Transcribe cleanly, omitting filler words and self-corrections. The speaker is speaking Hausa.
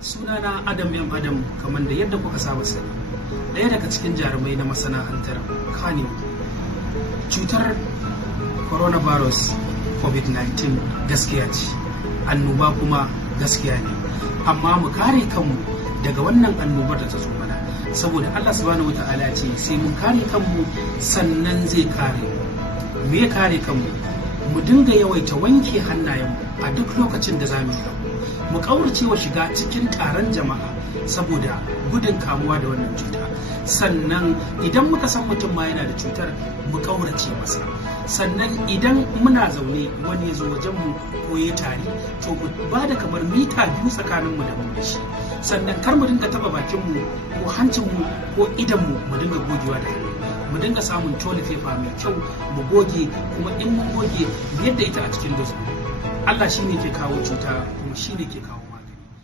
Sunana Adam M. Adam, kamar da yadda kuka saba sani, ɗaya daga cikin jarumai na masana'antar Kano. Cutar coronavirus COVID-19 gaskiya ce, annoba kuma gaskiya ne, amma mu kare kanmu daga wannan annobar da ta zo mana, saboda Allah subhanahu wata'ala ce sai mun kare kanmu sannan zai kare mu. Me kare kanmu? Mu dinga yawaita wanke hannayenmu a duk lokacin da za mu yi, mu kaurace wa shiga cikin taron jama'a saboda gudun kamuwa da wannan cuta. Sannan idan muka san mutum ma yana da cutar, mu kaurace masa. Sannan idan muna zaune wani ya zo wajenmu ko ya tari, to mu ba da kamar mita 2 tsakaninmu da mu da shi. Sannan kar mu dinga taba bakinmu ko hancinmu ko idanmu, mu dinga gogewa da hannu. Mu dinga samun toilet paper mai kyau mu goge, kuma in mun goge mu yadda ita a cikin dustbin. Allah shi ne ke kawo cuta, kuma shi ne ke kawo